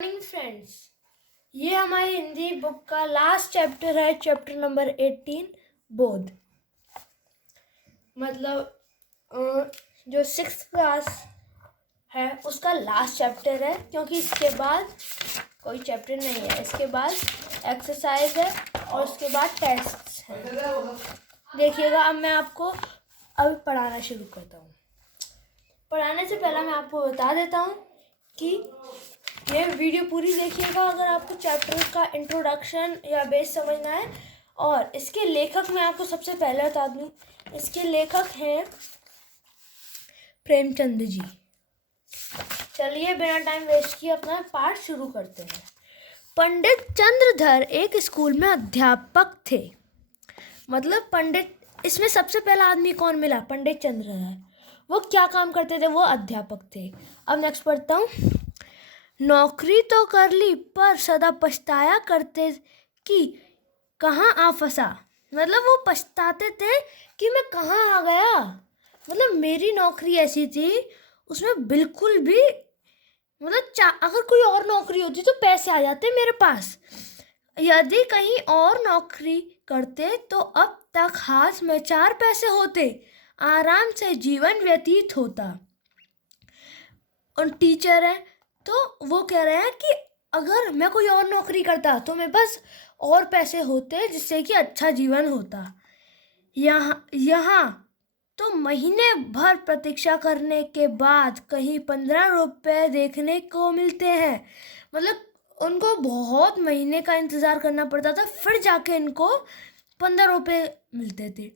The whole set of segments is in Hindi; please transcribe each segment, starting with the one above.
मॉर्निंग फ्रेंड्स, ये हमारी हिंदी बुक का लास्ट चैप्टर है। चैप्टर नंबर 18 बोध। मतलब जो 6th क्लास है उसका लास्ट चैप्टर है, क्योंकि इसके बाद कोई चैप्टर नहीं है। इसके बाद एक्सरसाइज है और उसके बाद टेस्ट्स हैं। देखिएगा, अब मैं आपको अभी पढ़ाना शुरू करता हूँ। पढ़ाने से पहले मैं आपको बता देता हूँ कि ये वीडियो पूरी देखिएगा अगर आपको चैप्टर का इंट्रोडक्शन या बेस समझना है। और इसके लेखक मैं आपको सबसे पहले बता दूँ, इसके लेखक हैं प्रेमचंद जी। चलिए बिना टाइम वेस्ट किए अपना पाठ शुरू करते हैं। पंडित चंद्रधर एक स्कूल में अध्यापक थे। मतलब पंडित, इसमें सबसे पहला आदमी कौन मिला? पंडित चंद्रधर। वो क्या काम करते थे? वो अध्यापक थे। अब नेक्स्ट पढ़ता हूँ। नौकरी तो कर ली पर सदा पछताया करते कि कहाँ आ फंसा। मतलब वो पछताते थे कि मैं कहाँ आ गया। मतलब मेरी नौकरी ऐसी थी, उसमें बिल्कुल भी मतलब अगर कोई और नौकरी होती तो पैसे आ जाते मेरे पास। यदि कहीं और नौकरी करते तो अब तक हाथ में 4 पैसे होते, आराम से जीवन व्यतीत होता। और टीचर है तो वो कह रहे हैं कि अगर मैं कोई और नौकरी करता तो मेरे पास और पैसे होते जिससे कि अच्छा जीवन होता। यहाँ तो महीने भर प्रतीक्षा करने के बाद कहीं 15 रुपये देखने को मिलते हैं। मतलब उनको बहुत महीने का इंतज़ार करना पड़ता था, फिर जाके इनको 15 रुपये मिलते थे।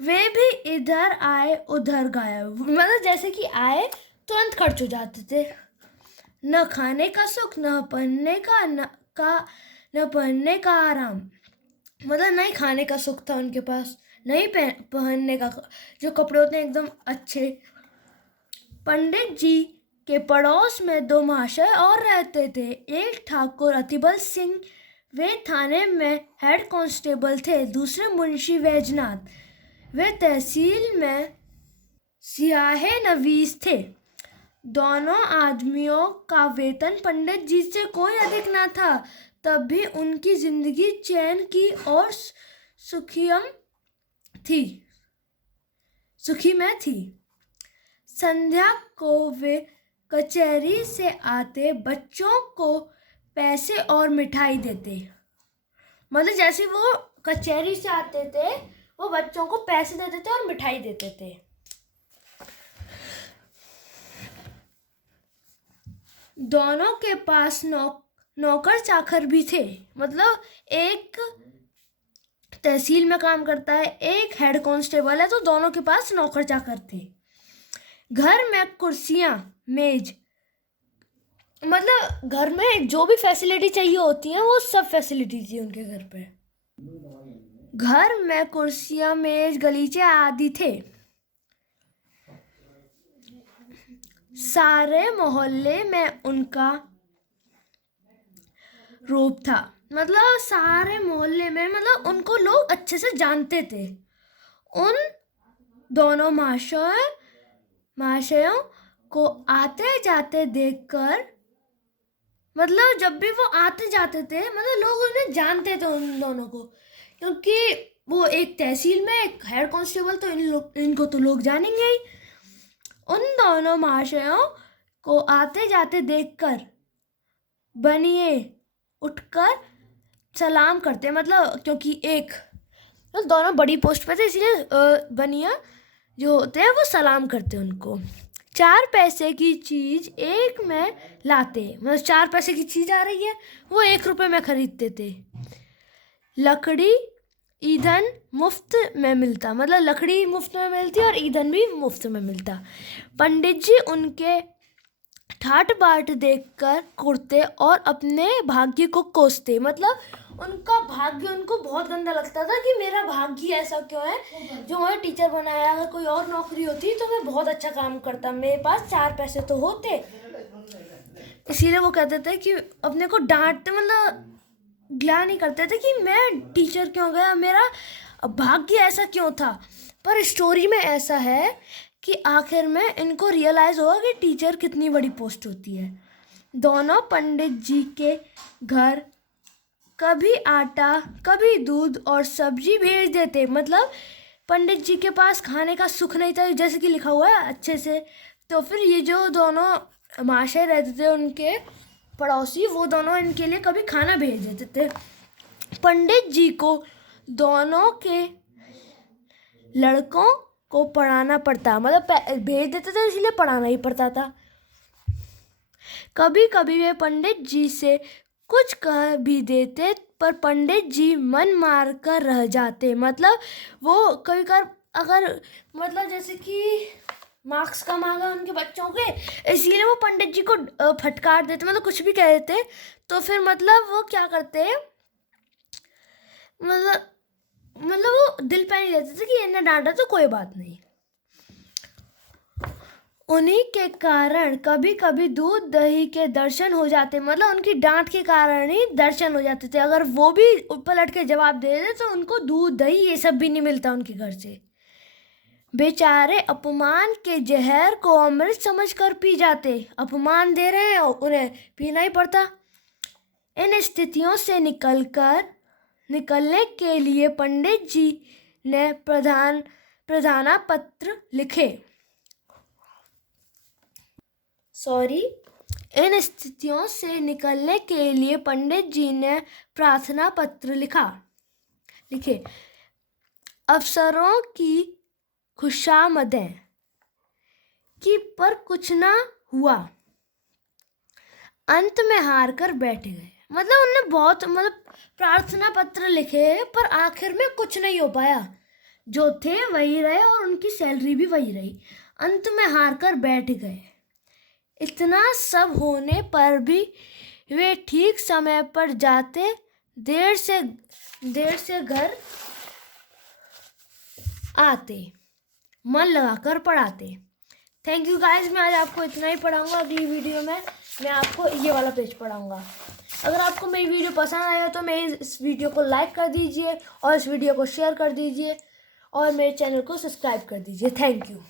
वे भी इधर आए उधर गायब। मतलब जैसे कि आए तुरंत खर्च हो जाते थे। न खाने का सुख, न पहनने का आराम। मतलब नहीं खाने का सुख था उनके पास, नहीं पहनने का, जो कपड़े होते हैं एकदम अच्छे। पंडित जी के पड़ोस में 2 महाशय और रहते थे। एक ठाकुर अतिबल सिंह, वे थाने में हेड कांस्टेबल थे। दूसरे मुंशी वैजनाथ, वे तहसील में सियाहे नवीस थे। दोनों आदमियों का वेतन पंडित जी से कोई अधिक न था, तब भी उनकी जिंदगी चैन की और सुखी में थी। संध्या को वे कचहरी से आते बच्चों को पैसे और मिठाई देते। मतलब जैसे वो कचहरी से आते थे, वो बच्चों को पैसे देते थे और मिठाई देते थे। दोनों के पास नौकर चाकर भी थे। मतलब एक तहसील में काम करता है, एक हेड कांस्टेबल है, तो दोनों के पास नौकर चाकर थे। घर में कुर्सियां, मेज, मतलब घर में जो भी फैसिलिटी चाहिए होती है वो सब फैसिलिटी थी उनके घर पे। घर में कुर्सियां, मेज, गलीचे आदि थे। सारे मोहल्ले में उनका रूप था। मतलब सारे मोहल्ले में मतलब उनको लोग अच्छे से जानते थे। उन दोनों महाशयों को आते जाते देखकर, मतलब जब भी वो आते जाते थे मतलब लोग उन्हें जानते थे उन दोनों को, क्योंकि वो एक तहसील में एक हेड कांस्टेबल, तो इनको तो लोग जानेंगे ही। उन दोनों महाशयों को आते जाते देखकर बनिए उठकर सलाम करते। मतलब क्योंकि एक तो दोनों बड़ी पोस्ट पे थे, इसलिए बनिया जो होते हैं वो सलाम करते उनको। 4 पैसे की चीज़ एक में लाते। मतलब 4 पैसे की चीज़ आ रही है, वो 1 रुपये में खरीदते थे। लकड़ी ईंधन मुफ्त में मिलता। मतलब लकड़ी मुफ्त में मिलती और ईंधन भी मुफ्त में मिलता। पंडित जी उनके ठाट बाट देखकर कुर्ते और अपने भाग्य को कोसते। मतलब उनका भाग्य उनको बहुत गंदा लगता था कि मेरा भाग्य ऐसा क्यों है जो मुझे टीचर बनाया। अगर कोई और नौकरी होती तो मैं बहुत अच्छा काम करता, मेरे पास 4 पैसे तो होते। इसीलिए वो कहते थे कि अपने को डांटते, मतलब गिला नहीं करते थे कि मैं टीचर क्यों गया, मेरा भाग्य ऐसा क्यों था। पर स्टोरी में ऐसा है कि आखिर में इनको रियलाइज़ हुआ कि टीचर कितनी बड़ी पोस्ट होती है। दोनों पंडित जी के घर कभी आटा कभी दूध और सब्जी भेज देते। मतलब पंडित जी के पास खाने का सुख नहीं था, जैसे कि लिखा हुआ है अच्छे से। तो फिर ये जो दोनों महाशय रहते थे उनके पड़ोसी, वो दोनों इनके लिए कभी खाना भेज देते थे। पंडित जी को दोनों के लड़कों को पढ़ाना पड़ता, मतलब भेज देते थे इसलिए पढ़ाना ही पड़ता था। कभी कभी वे पंडित जी से कुछ कह भी देते, पर पंडित जी मन मार कर रह जाते। मतलब वो कभी कर अगर मतलब जैसे कि मार्क्स कम आ गए उनके बच्चों के, इसीलिए वो पंडित जी को फटकार देते, मतलब कुछ भी कह देते। तो फिर मतलब वो क्या करते, मतलब वो दिल पे नहीं लेते थे कि इन्हें डांटा तो कोई बात नहीं। उन्हीं के कारण कभी कभी दूध दही के दर्शन हो जाते, मतलब उनकी डांट के कारण ही दर्शन हो जाते थे। अगर वो भी पलट के जवाब दे दे तो उनको दूध दही ये सब भी नहीं मिलता उनके घर से। बेचारे अपमान के जहर को अमृत समझकर पी जाते। अपमान दे रहे हैं उन्हें पीना ही पड़ता। इन स्थितियों से निकलने के लिए पंडित जी ने प्रार्थना पत्र लिखे। इन स्थितियों से निकलने के लिए पंडित जी ने प्रार्थना पत्र लिखे। अफसरों की खुशामदें की, पर कुछ ना हुआ। अंत में हार कर बैठ गए। मतलब उन्होंने बहुत प्रार्थना पत्र लिखे, पर आखिर में कुछ नहीं हो पाया। जो थे वही रहे और उनकी सैलरी भी वही रही। अंत में हार कर बैठ गए। इतना सब होने पर भी वे ठीक समय पर जाते, देर से घर आते, मन लगाकर पढ़ाते। थैंक यू गाइस, मैं आज आपको इतना ही पढ़ाऊंगा। अगली वीडियो में मैं आपको ये वाला पेज पढ़ाऊंगा। अगर आपको मेरी वीडियो पसंद आएगा तो मेरी इस वीडियो को लाइक कर दीजिए और इस वीडियो को शेयर कर दीजिए और मेरे चैनल को सब्सक्राइब कर दीजिए। Thank you.